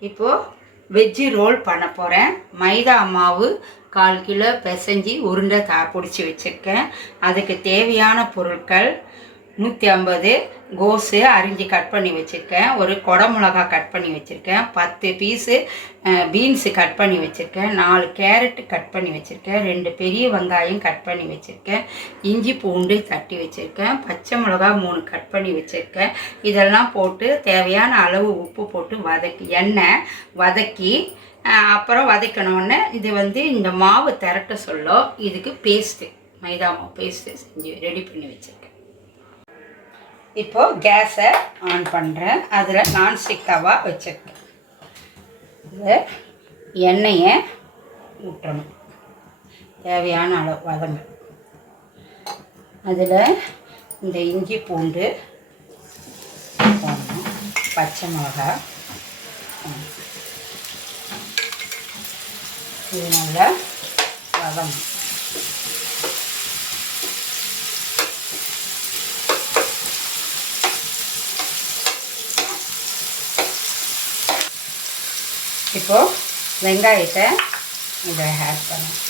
இப்போது veg role பண்ண போகிறேன் மைதா மாவு கால் கிலோ பிசைஞ்சி உருண்டை தா பிடிச்சி வச்சுருக்கேன். அதுக்கு தேவையான பொருட்கள் நூற்றி ஐம்பது கோஸு அரிஞ்சு கட் பண்ணி வச்சுருக்கேன். ஒரு குடமிளகா கட் பண்ணி வச்சுருக்கேன். பத்து பீஸு பீன்ஸு கட் பண்ணி வச்சுருக்கேன். நாலு கேரட்டு கட் பண்ணி வச்சுருக்கேன். ரெண்டு பெரிய வெங்காயம் கட் பண்ணி வச்சுருக்கேன். இஞ்சி பூண்டு தட்டி வச்சுருக்கேன். பச்சை மிளகா மூணு கட் பண்ணி வச்சுருக்கேன். இதெல்லாம் போட்டு தேவையான அளவு உப்பு போட்டு வதக்கி எண்ணெய் வதக்கி அப்புறம் வதக்கணுன்னே இது வந்து இந்த மாவு திரட்ட சொல்ல இதுக்கு பேஸ்ட்டு மைதா மாவு பேஸ்ட்டு செஞ்சு ரெடி பண்ணி வச்சுருக்கேன். இப்போது கேஸை ஆன் பண்ணுறேன் அதில் நான்ஸ்டிக் தவா வச்சுருக்கேன். இதில் எண்ணெயை ஊற்றணும். தேவையான அளவு வதங்க. அதில் இந்த இஞ்சி பூண்டு போடணும். பச்சை மிளகா இது நல்லா வதங்கணும். இப்போ வெங்காயத்தை இதை ஆட் பண்ணலாம்.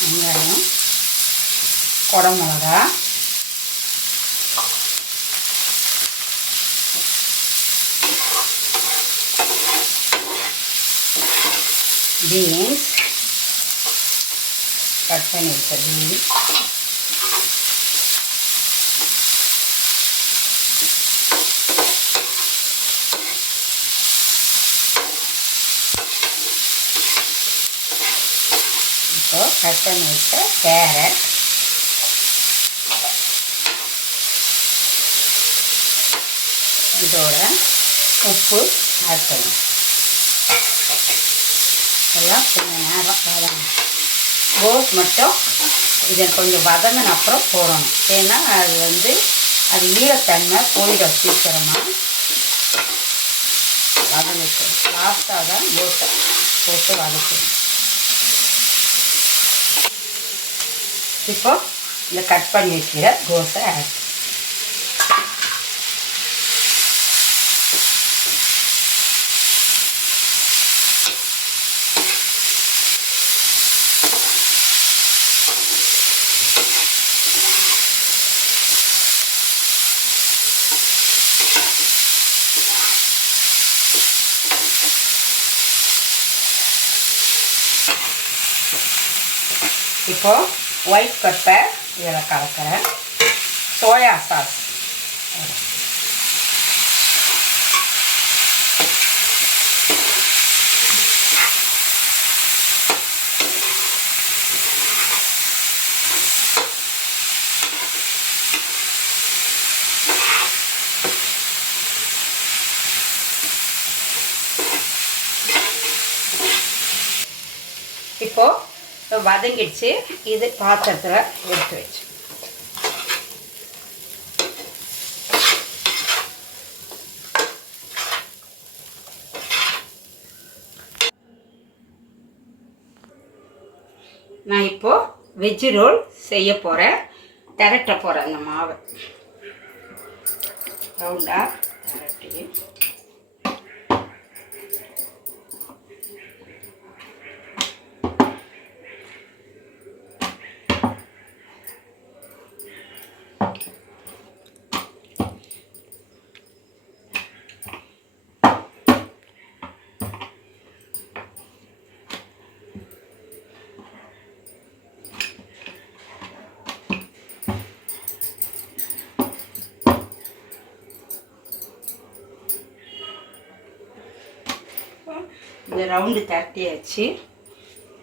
வெங்காயம் குடமிளகா பீன்ஸ் கட் பண்ணி வச்ச பீன்ஸ் இப்போ கட் பண்ணி வச்ச கேரட். இதோட உப்பு ஆட் பண்ணி எல்லாம் கொஞ்சம் நேரம் வதங்கணும் கோஸ் மட்டும் இதை கொஞ்சம் வதங்கின அப்புறம் போடணும். ஏன்னா அது வந்து அது ஈரத்தன்மை போயிடும் சீக்கிரமாக வதங்கிக்கணும் லாஸ்ட்டாக தான் கோஸை போட்டு வதக்கணும். இப்போ இந்த கட் பண்ணி வைக்கிற கோஸை ஆட் वैट कटे कलकर सोया सा வதங்கிடுச்சு. இது பாத்திரத்தில் எடுத்து வச்சு. நான் இப்போ வெஜ்ஜு ரோல் செய்ய போகிறேன் திரட்ட போகிறேன் அந்த மாவை. ரவுண்டாக திரட்டி. இந்த ரவுண்டு தட்டியாச்சு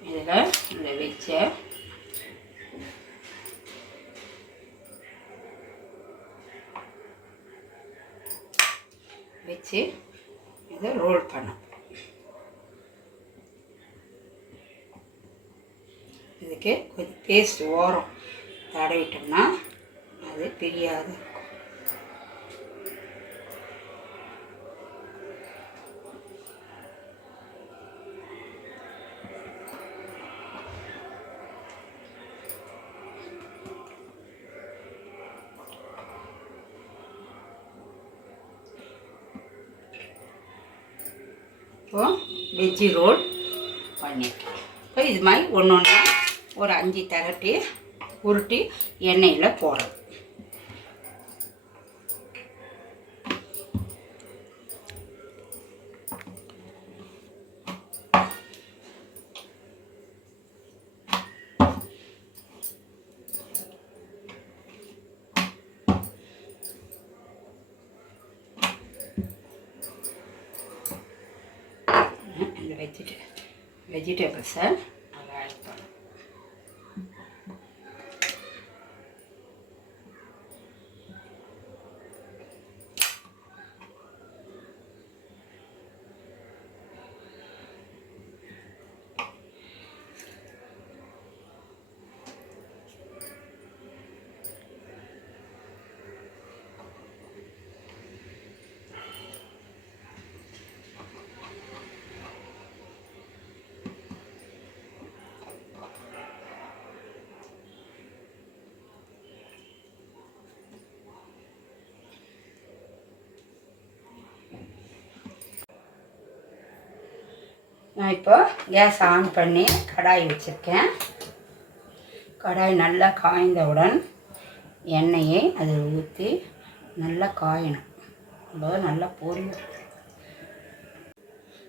இதில் இந்த வச்ச. வச்சு இதை ரோல் பண்ணோம் இதுக்கு கொஞ்சம் பேஸ்ட் ஓரம் தடவிட்டோம்னா அது பிரியாது. இப்போது இப்போ வெஜ்ஜி ரோல் பண்ணிட்டேன் இப்போ இது மாதிரி ஒன்று ஒன்றா ஒரு அஞ்சு தரட்டி உருட்டி எண்ணெயில் போடுறோம் இந்த வெஜிடே வெஜிடபிள்ஸை நான் இப்போ கேஸ் ஆன் பண்ணி கடாய் வச்சுருக்கேன். கடாய் நல்லா காய்ந்தவுடன் எண்ணெயை அதில் ஊற்றி நல்லா காயணும். அப்போ நல்லா பொரியும்.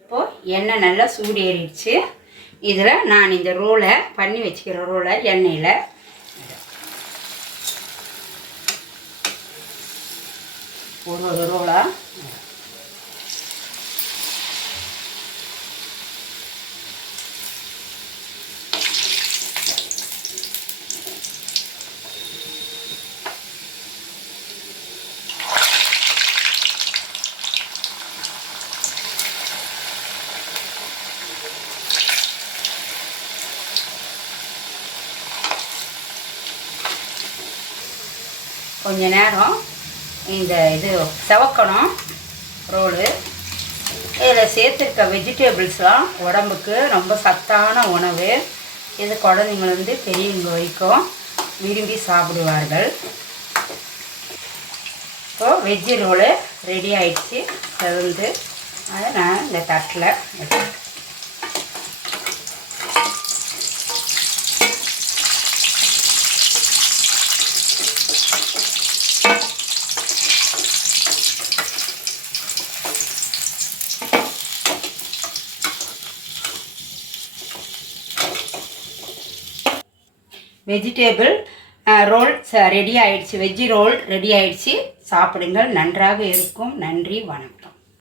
இப்போது எண்ணெய் நல்லா சூடேறிடுச்சு. இதில் நான் இந்த ரோலை பண்ணி வச்சுக்கிற ரோலை எண்ணெயில் ஒரு ஒரு ரோலாக கொஞ்ச நேரம் இந்த இது செவக்கணும் ரோலு. இதில் சேர்த்துருக்க வெஜிடபிள்ஸ்லாம் உடம்புக்கு ரொம்ப சத்தான உணவு. இது குழந்தைங்கலேருந்து பெரியவங்க வரைக்கும் விரும்பி சாப்பிடுவார்கள். இப்போது வெஜ்ஜு ரோலு ரெடி ஆயிடுச்சு. செவந்து அதை நான் இந்த தட்டில் வச்சுருக்கேன் வெஜிடேபிள் ரோல் ரெடி ஆயிடுச்சு. வெஜ்ஜி ரோல் ரெடி ஆயிடுச்சு. சாப்பிடுங்கள். நன்றாக இருக்கும். நன்றி. வணக்கம்.